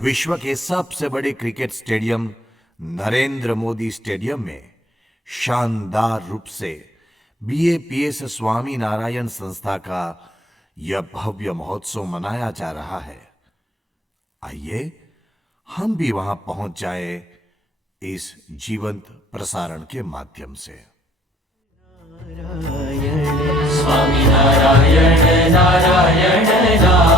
विश्व के सबसे बड़े cricket stadium Narendra Modi stadium में शानदार रूप से बीएपीएस स्वामी नारायण संस्था का यह भव्य महोत्सव मनाया जा रहा है। आइए, हम भी वहाँ पहुँच जाए इस जीवंत प्रसारण के माध्यम से। स्वामी नारायण नारायण नारायण।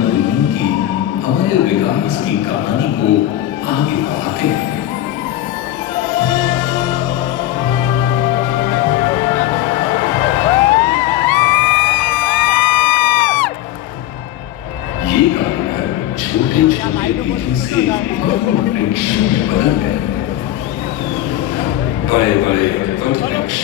भूमि की हमारे विकास की कहानी को आगे बढ़ाते हैं। ये छोटे छोटे गए बड़े बड़े वट वृक्ष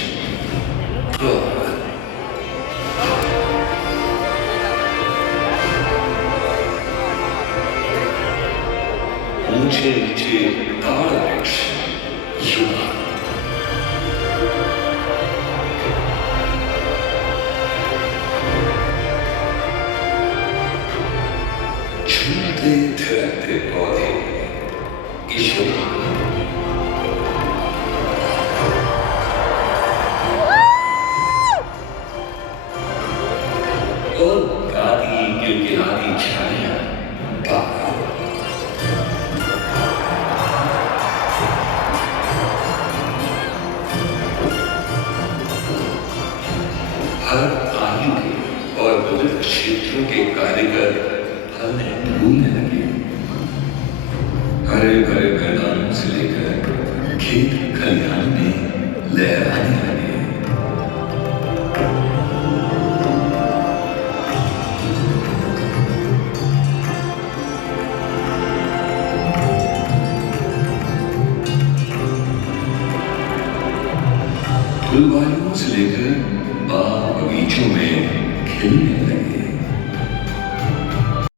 Until to paradise you are. Çıldı tırtı body, kişi देकर फूलने लगे। हरे भरे मैदानों से लेकर खेत खलिहान में लहराने लगे। से लेकर बाग बगीचों में खिलने लगे।